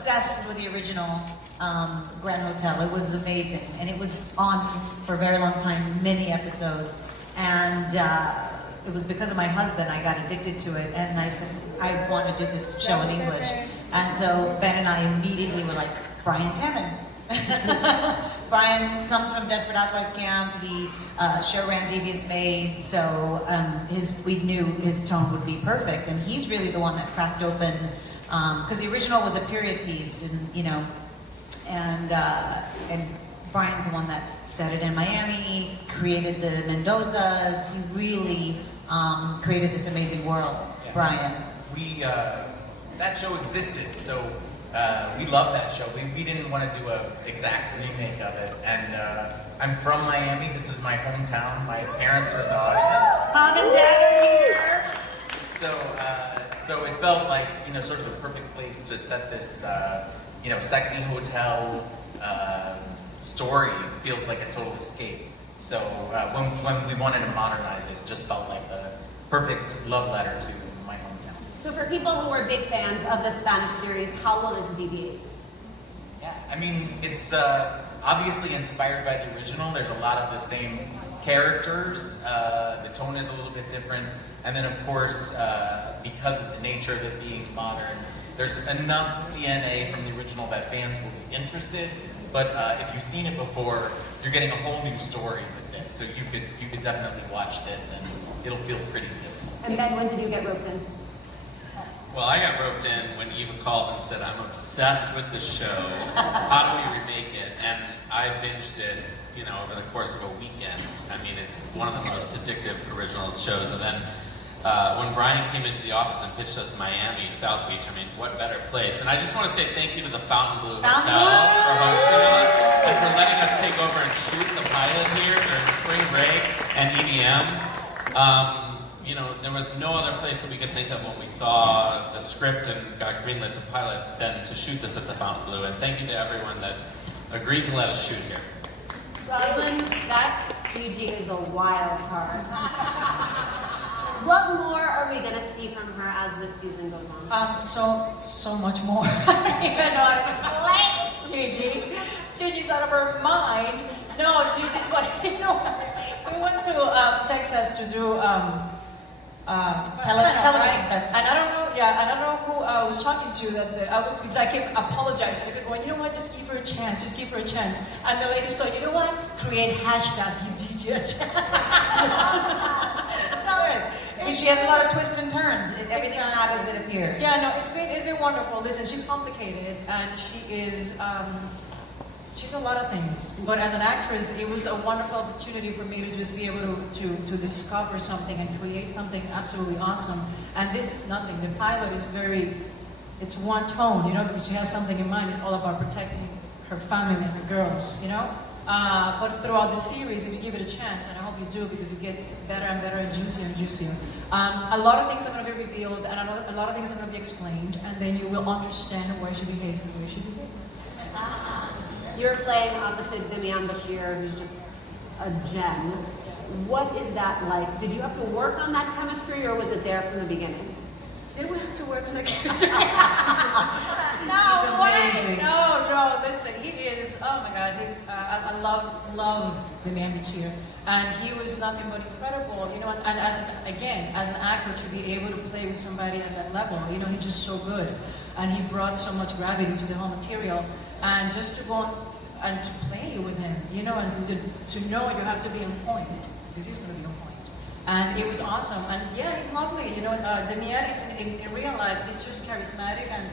obsessed with the original Gran Hotel. It was amazing, and it was on for a very long time, many episodes, and it was because of my husband I got addicted to it, and I said, I want to do this show in English. And so Ben and I immediately were like, Brian Tannen. Brian comes from Desperate Housewives camp. He show ran Devious Maids, so we knew his tone would be perfect, and he's really the one that cracked open, because the original was a period piece, and Brian's the one that set it in Miami, created the Mendozas. He really created this amazing world. Yeah. Brian. That show existed, so we loved that show. We didn't want to do an exact remake of it, and I'm from Miami. This is my hometown. My parents are in the audience. Mom and Dad are here. So it felt like, sort of the perfect place to set this, sexy hotel story. It feels like a total escape. So when we wanted to modernize it, it just felt like the perfect love letter to my hometown. So for people who are big fans of the Spanish series, how will this deviate? Yeah, I mean, it's obviously inspired by the original. There's a lot of the same characters. The tone is a little bit different. And then, of course, because of the nature of it being modern, there's enough DNA from the original that fans will be interested. But if you've seen it before, you're getting a whole new story with this. So you could definitely watch this, and it'll feel pretty different. And Ben, when did you get roped in? Well, I got roped in when Eva called and said, I'm obsessed with the show. How do we remake it? And I binged it, over the course of a weekend. I mean, it's one of the most addictive original shows. And then when Brian came into the office and pitched us Miami, South Beach, I mean, what better place? And I just want to say thank you to the Fontainebleau Hotel for hosting us and for letting us take over and shoot the pilot here during spring break and EDM. There was no other place that we could think of when we saw the script and got greenlit to pilot than to shoot this at the Fontainebleau. And thank you to everyone that agreed to let us shoot here. Roselyn, that Gigi is a wild card. What more are we going to see from her as this season goes on? So much more. I don't even know how to explain Gigi. Gigi's out of her mind. No, Gigi's what, we went to Texas to do television festival. And I don't know who I was talking to because I kept apologizing. I kept going, just give her a chance, just give her a chance. And the lady said, create #GiveGigi a chance. And she has a lot of twists and turns. Everything's not as it appears. Yeah, no, it's been wonderful. Listen, she's complicated, and she is. She's a lot of things, but as an actress, it was a wonderful opportunity for me to just be able to discover something and create something absolutely awesome. And this is nothing. The pilot is it's one tone, because she has something in mind. It's all about protecting her family and her girls, But throughout the series, if you give it a chance, and I hope you do, because it gets better and better and juicier and juicier. A lot of things are going to be revealed, and a lot of things are going to be explained, and then you will understand why she behaves the way she behaves. You're playing opposite Demian Bashir, who's just a gem. What is that like? Did you have to work on that chemistry, or was it there from the beginning? Did we have to work on the chemistry? No, listen, he is, oh my God, I love Demian Bashir. And he was nothing but incredible, and as an actor, to be able to play with somebody at that level, he's just so good. And he brought so much gravity to the whole material. And just to go and to play with him, and to know you have to be on point, because he's going to be on point. And it was awesome. And yeah, he's lovely. Demian in real life is just charismatic and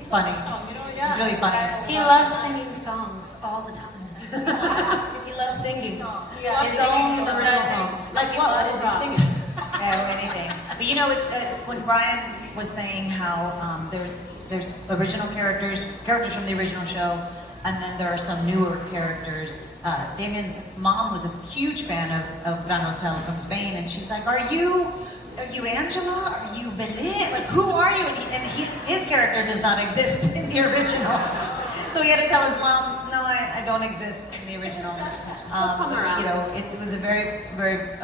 he's funny. Awesome, yeah. He's really funny. He loves singing songs all the time. He loves singing. His own original songs. Like what? Anything. But when Brian was saying how there's original characters from the original show, and then there are some newer characters. Damien's mom was a huge fan of Gran Hotel from Spain, and she's like, are you Angela? Are you Belén? Like, who are you? And his character does not exist in the original. So he had to tell his mom, no, I don't exist in the original. It was a very, very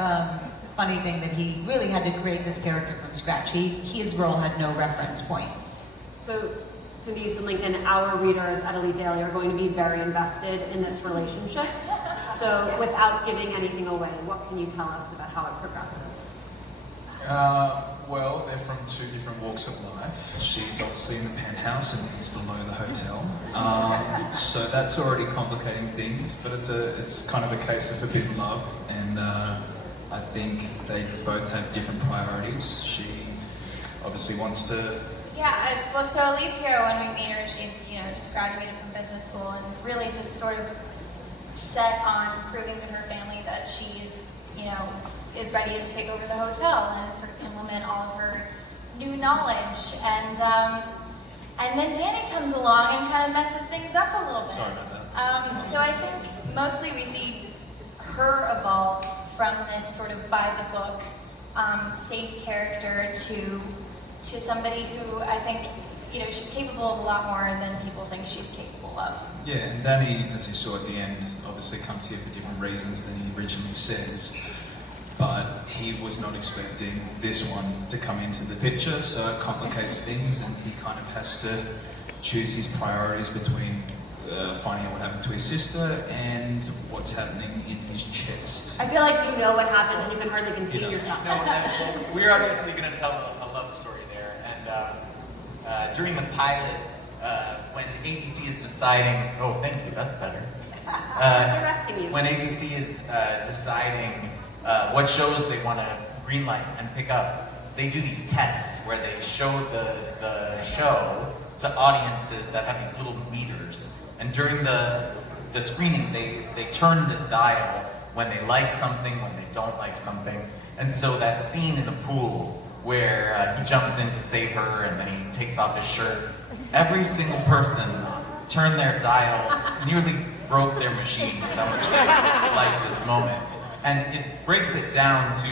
funny thing that he really had to create this character from scratch. His role had no reference point. So Denise and Lincoln, our readers at Elite Daily are going to be very invested in this relationship. So without giving anything away, what can you tell us about how it progresses? Well, they're from two different walks of life. She's obviously in the penthouse and he's below the hotel. So that's already complicating things, but it's kind of a case of forbidden love, and I think they both have different priorities. She obviously wants to... Yeah, well, so Alicia, when we meet her, she's, just graduated from business school and really just sort of set on proving to her family that she's, is ready to take over the hotel and sort of implement all of her new knowledge. And then Danny comes along and kind of messes things up a little bit. Sorry about that. So I think mostly we see her evolve from this sort of by the book, safe character to somebody who I think, she's capable of a lot more than people think she's capable of. Yeah, and Danny, as you saw at the end, obviously comes here for different reasons than he originally says. But he was not expecting this one to come into the picture, so it complicates things, and he kind of has to choose his priorities between finding out what happened to his sister and what's happening in his chest. I feel like you know what happens and you can hardly contain yourself. No, well, we're obviously going to tell a love story there, and during the pilot, when ABC is deciding, oh, thank you, that's better. Directing you. When ABC is deciding what shows they want to greenlight and pick up, they do these tests where they show the show to audiences that have these little meters. And during the screening, they turn this dial when they like something, when they don't like something. And so that scene in the pool where he jumps in to save her and then he takes off his shirt, every single person turned their dial, nearly broke their machines how much they like this moment. And it breaks it down to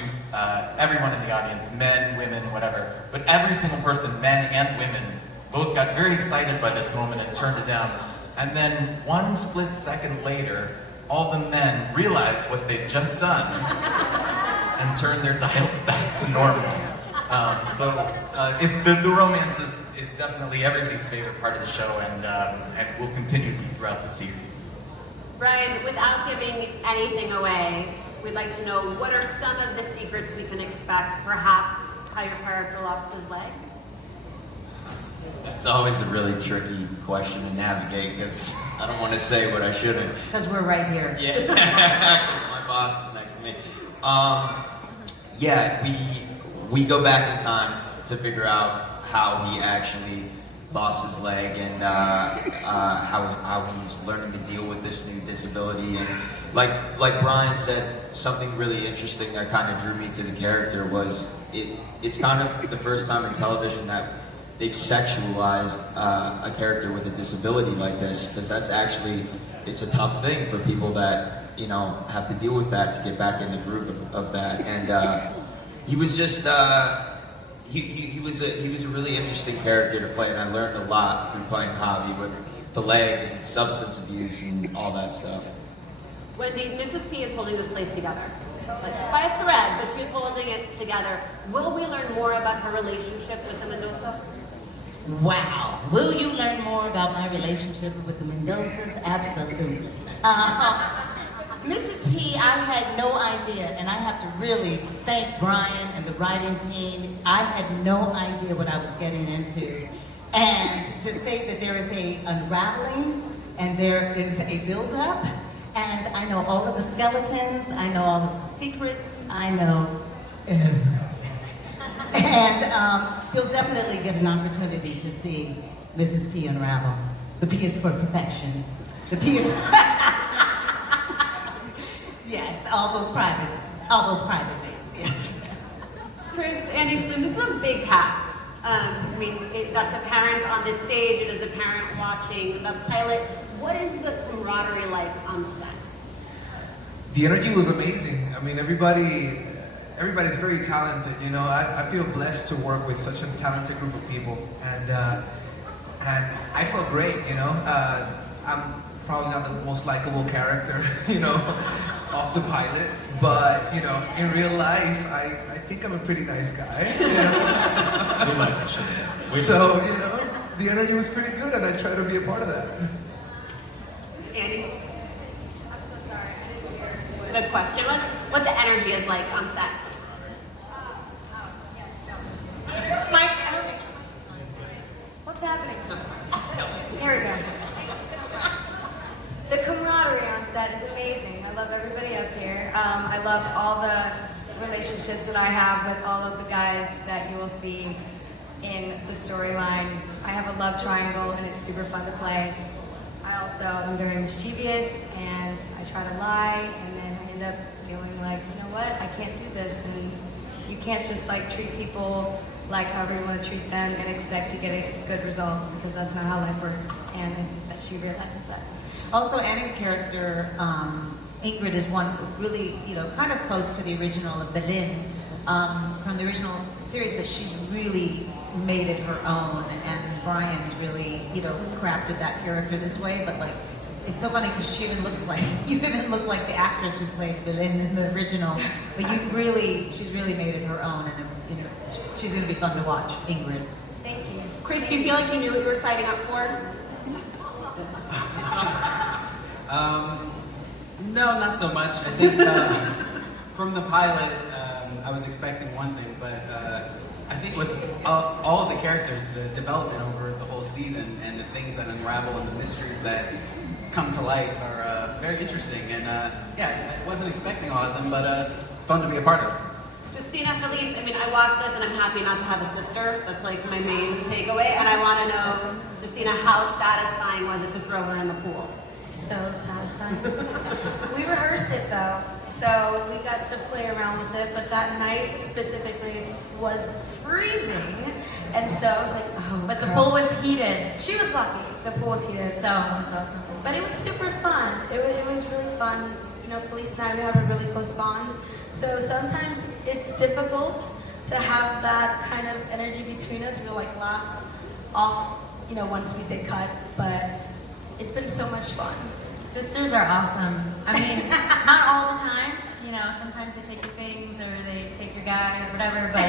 everyone in the audience, men, women, whatever. But every single person, men and women, both got very excited by this moment and turned it down. And then one split second later, all the men realized what they'd just done and turned their dials back to normal. The romance is definitely everybody's favorite part of the show, and will continue to be throughout the series. Brian, without giving anything away, we'd like to know what are some of the secrets we can expect, perhaps how your character lost his leg? It's always a really tricky question to navigate because I don't want to say what I shouldn't. Because we're right here. Yeah, because my boss is next to me. We go back in time to figure out how he actually lost his leg and how he's learning to deal with this new disability. And like Brian said, something really interesting that kind of drew me to the character was it's kind of the first time in television that they've sexualized a character with a disability like this, because that's actually, it's a tough thing for people that, have to deal with that to get back in the groove of that. And he was just, he was a really interesting character to play, and I learned a lot through playing Javi with the leg and substance abuse and all that stuff. Wendy, Mrs. P is holding this place together. Like, by a thread, but she's holding it together. Will we learn more about her relationship with the Mendozas? Wow. Will you learn more about my relationship with the Mendozas? Absolutely. Mrs. P, I had no idea, and I have to really thank Brian and the writing team. I had no idea what I was getting into. And to say that there is a unraveling and there is a build-up, and I know all of the skeletons, I know all of the secrets, I know everything. And you'll definitely get an opportunity to see Mrs. P unravel. The P is for perfection. The P is... Yes, all those private things, yes. Chris, Andy, Shalom, this is a big cast. That's apparent on this stage, it is apparent watching the pilot. What is the camaraderie like on set? The energy was amazing. I mean, everybody's very talented. I feel blessed to work with such a talented group of people, and I felt great. I'm probably not the most likable character, of the pilot, but in real life, I think I'm a pretty nice guy. So the energy was pretty good, and I tried to be a part of that. Annie? The question was what the energy is like on set. Mike, what's happening? Here we go. The camaraderie on set is amazing. I love everybody up here. I love all the relationships that I have with all of the guys that you will see in the storyline. I have a love triangle and it's super fun to play. I also am very mischievous and I try to lie and then I end up feeling like, you know what, I can't do this, and you can't just like treat people like however you want to treat them and expect to get a good result, because that's not how life works, and I think that she realizes that. Also, Annie's character, Ingrid, is one really, kind of close to the original of Berlin, from the original series, but she's really made it her own, and Brian's really, crafted that character this way, but like, it's so funny because you even look like the actress who played Berlin in the original, but she's really made it her own, and she's going to be fun to watch, Ingrid. Thank you. Chris, do you feel like you knew what you were signing up for? No, not so much. I think from the pilot, I was expecting one thing, but I think with all of the characters, the development over the whole season and the things that unravel and the mysteries that come to light are very interesting. And yeah, I wasn't expecting all of them, but it's fun to be a part of. Justina, Felice, I watched this and I'm happy not to have a sister. That's like my main takeaway. And I want to know, Justina, how satisfying was it to throw her in the pool? So satisfying. We rehearsed it though, so we got to play around with it, but that night specifically was freezing, and so I was like, oh. But the pool was heated. She was lucky. The pool was heated, so. That was awesome. But it was super fun. It was really fun. Felice and I, we have a really close bond. So sometimes it's difficult to have that kind of energy between us. We'll like laugh off, once we say cut, but it's been so much fun. Sisters are awesome. Not all the time. Sometimes they take your things or they take your guy or whatever, but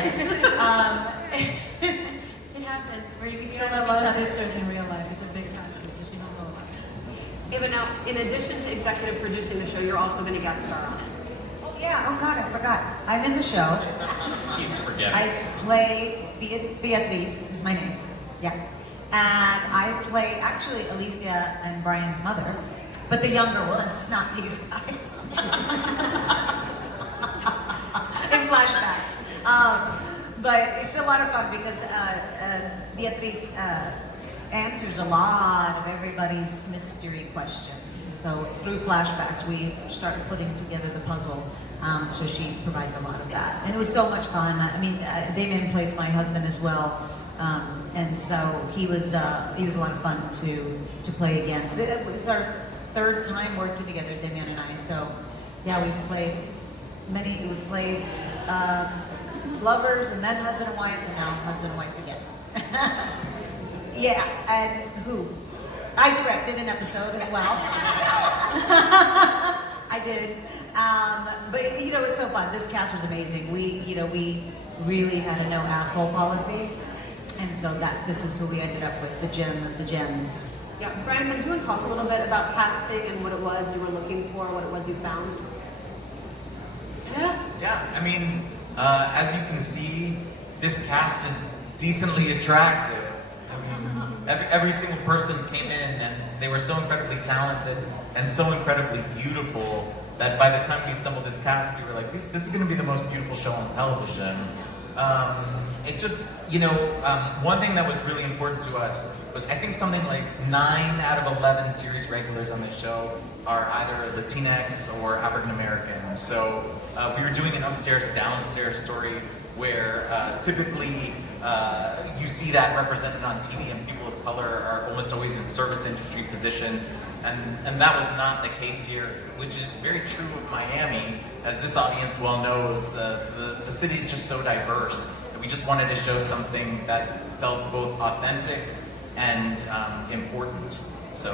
it happens where you still have love a lot each of other. sisters in real life. It's a big factor, so she knows all about it. Ava, now, in addition to executive producing the show, you're also going to guest star on it. Oh God, I forgot. I'm in the show. Keeps forgetting. I play Beatriz, is my name. Yeah. And I play, actually, Alicia and Brian's mother, but the younger ones, not these guys. In flashbacks. But it's a lot of fun because Beatriz answers a lot of everybody's mystery questions. So through flashbacks, we started putting together the puzzle. So she provides a lot of that. And it was so much fun. Damien plays my husband as well. And so he was a lot of fun to play against. It was our third time working together, Damien and I. So yeah, we played lovers and then husband and wife, and now husband and wife again. Yeah, and I directed an episode as well. I did. But it's so fun. This cast was amazing. We really had a no asshole policy. And so this is who we ended up with, the gem of the gems. Yeah, Brian, do you want to talk a little bit about casting and what it was you were looking for, what it was you found? Yeah, as you can see, this cast is decently attractive. Every single person came in and they were so incredibly talented and so incredibly beautiful that by the time we assembled this cast, we were like, this is going to be the most beautiful show on television. It just, one thing that was really important to us was I think something like 9 out of 11 series regulars on the show are either Latinx or African American. So we were doing an upstairs, downstairs story where typically you see that represented on TV, and people of color are almost always in service industry positions, and that was not the case here, which is very true of Miami. As this audience well knows, the city's just so diverse. We just wanted to show something that felt both authentic and important. So,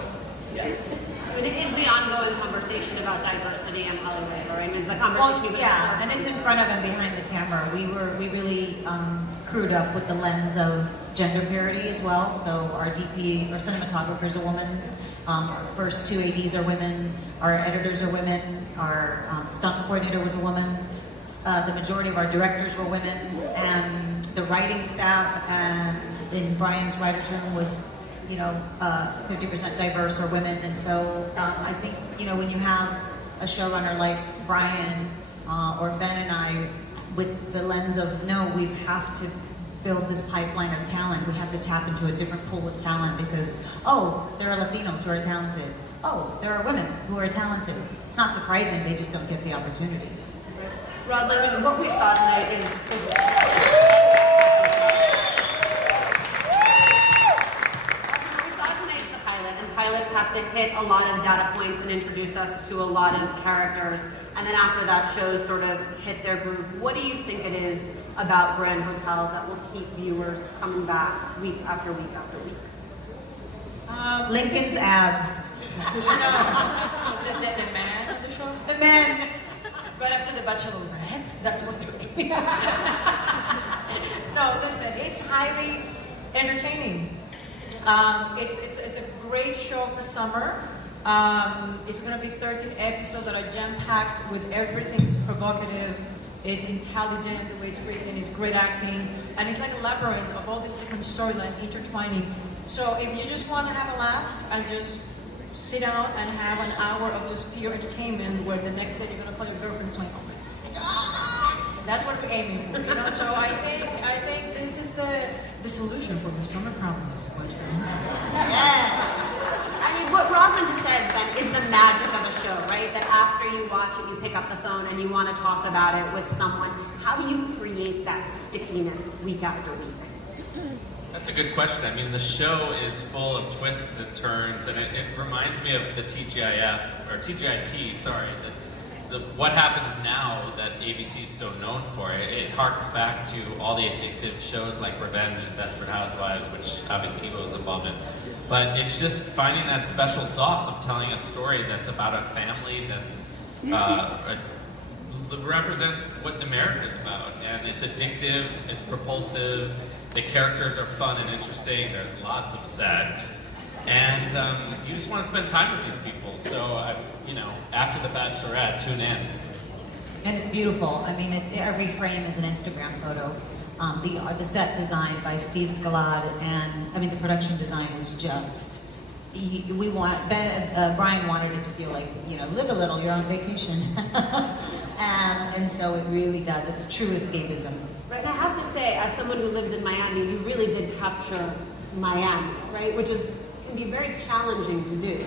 yes. It is the ongoing conversation about diversity in Hollywood, right? It's a conversation. Well, yeah, and it's in front of and behind the camera. We really crewed up with the lens of gender parity as well. So our DP, our cinematographer is a woman. Our first 2 ADs are women. Our editors are women. Our stunt coordinator was a woman. The majority of our directors were women, and the writing staff and in Brian's writer's room was, 50% diverse or women. And so I think, when you have a showrunner like Brian or Ben and I, with the lens of, no, we have to build this pipeline of talent. We have to tap into a different pool of talent because, there are Latinos who are talented. There are women who are talented. It's not surprising, they just don't get the opportunity. Roselyn, what we saw tonight is the pilot, and pilots have to hit a lot of data points and introduce us to a lot of characters, and then after that, shows sort of hit their groove. What do you think it is about Gran Hotel that will keep viewers coming back week after week after week? Lincoln's abs. The man of the show? The man. Right after the Bachelorette, that's what they're doing. No, listen, it's highly entertaining. It's a great show for summer. It's going to be 13 episodes that are jam-packed with everything. It's provocative, it's intelligent, the way it's written, it's great acting, and it's like a labyrinth of all these different storylines intertwining. So if you just want to have a laugh and just sit down and have an hour of just pure entertainment where the next day you're going to call your girlfriend and say, oh my God. That's what we're aiming for, So I think this is the solution for your summer problems. I mean, what Roselyn just said then is the magic of a show, right? That after you watch it, you pick up the phone and you want to talk about it with someone. How do you create that stickiness week after week? That's a good question. I mean, the show is full of twists and turns, and it reminds me of the TGIT, sorry. What Happens Now that ABC is so known for. It harks back to all the addictive shows like Revenge and Desperate Housewives, which obviously EVA was involved in. But it's just finding that special sauce of telling a story that's about a family that's represents what America is about. And it's addictive, it's propulsive, the characters are fun and interesting, there's lots of sex, and you just want to spend time with these people. So, after The Bachelorette, tune in. And it's beautiful. I mean, every frame is an Instagram photo. The set designed by Steve Scalad, and the production design was just. Brian wanted it to feel like, live a little, you're on vacation, and so it really does. It's true escapism. Right, and I have to say, as someone who lives in Miami, you really did capture Miami, right? Which can be very challenging to do.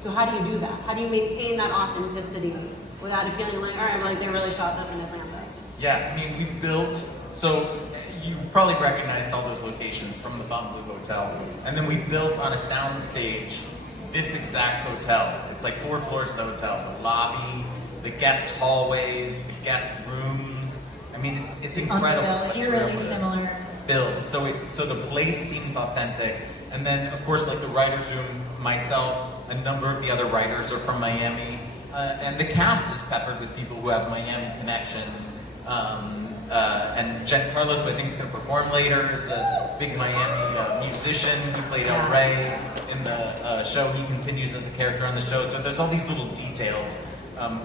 So how do you do that? How do you maintain that authenticity without it feeling like, all right, well, they really shot this in Atlanta? Yeah, we built, so you probably recognized all those locations from the Fontainebleau Hotel. And then we built on a sound stage this exact hotel. It's like 4 floors of the hotel. The lobby, the guest hallways, the guest rooms. It's incredible. You're really similar. Build. So the place seems authentic. And then, of course, like the writer's room, myself, a number of the other writers are from Miami. And the cast is peppered with people who have Miami connections. And Jen Carlos, who I think is going to perform later, is a big Miami musician who played El Rey in the show. He continues as a character on the show. So there's all these little details.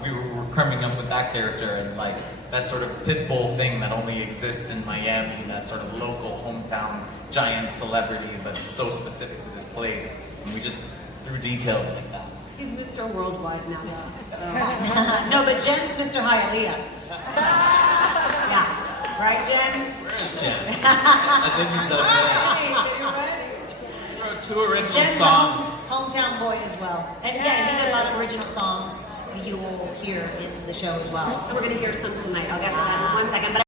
We were coming up with that character and like that sort of pit bull thing that only exists in Miami, that sort of local hometown giant celebrity that's so specific to this place. And we just threw details like that. He's Mr. Worldwide now. So. No, but Jen's Mr. Hialeah. Yeah. Right, Jen? Where is Jen? I think he's so He wrote 2 original Jen's songs. hometown boy as well. And yeah, he did a lot of original songs that you will hear in the show as well. We're going to hear some tonight. I'll get to that in 1 second. But